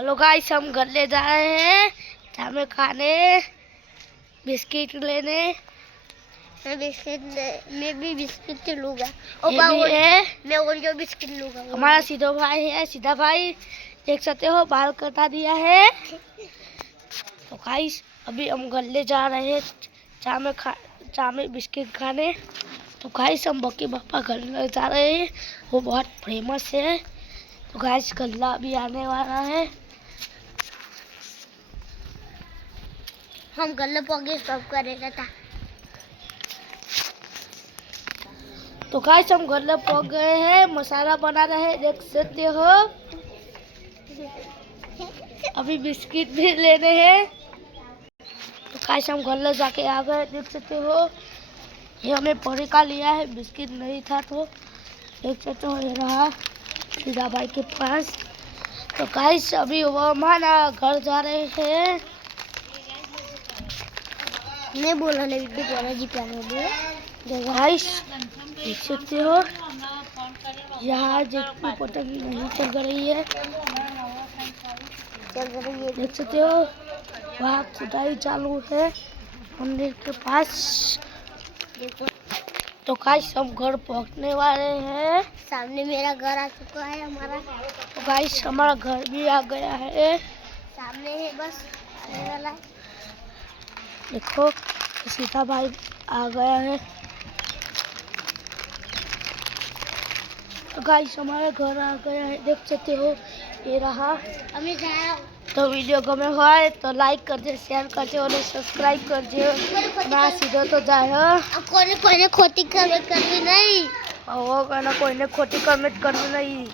Hello guys, हम घर ले जा रहे हैं हमें खाने बिस्किट लेने। मैं भी बिस्किट लूँगा और मैं ओरियो बिस्किट लूँगा। हमारा सीधा भाई है, सीधा भाई देख सकते हो बाल कटा दिया है। तो गाइस अभी हम घर ले जा रहे हैं चाय में बिस्किट खाने। तो गाइस हम बक्की पापा घर ले जा रहे हैं, वो बहुत फेमस है। तो गाइस गल्ला भी आने वाला है। हम गल्ला पहुंचे सब करेगा था। तो गाइस हम गल्ला पहुंच गए हैं, मसाला बना रहे हैं, देख सकते हो। अभी बिस्किट भी लेने हैं। तो गाइस हम गल्ला जाके आ गए, देख सकते हो। ये हमें परे का लिया है, बिस्किट नहीं था तो देख सकते हो ये रहा सीधा भाई के पास। तो गाइस अभी वो हमारा घर जा रहे हैं। नहीं बोला नहीं बोला जी प्यार गाइस देख सकते हो यहाँ जेपी पतंग नहीं चल रही है, देख सकते हो। वहाँ खुदाई चालू है मंदिर के पास। तो गाइस हम घर पहुंचने वाले हैं। सामने मेरा घर आ चुका है हमारा। तो गाइस हमारा घर भी आ गया है, सामने है बस आने वाला है। देखो सीता भाई आ गया है। तो गाइस हमारे घर आ गया है, देख सकते हो ये रहा। अभी तो वीडियो को में हो तो लाइक कर दे, शेयर कर दे और सब्सक्राइब कर दे। ना सीधो तो जाए कोई खोटी कमेंट करनी नहीं, और वो कहना कोई ने खोटी कमेंट करनी नहीं।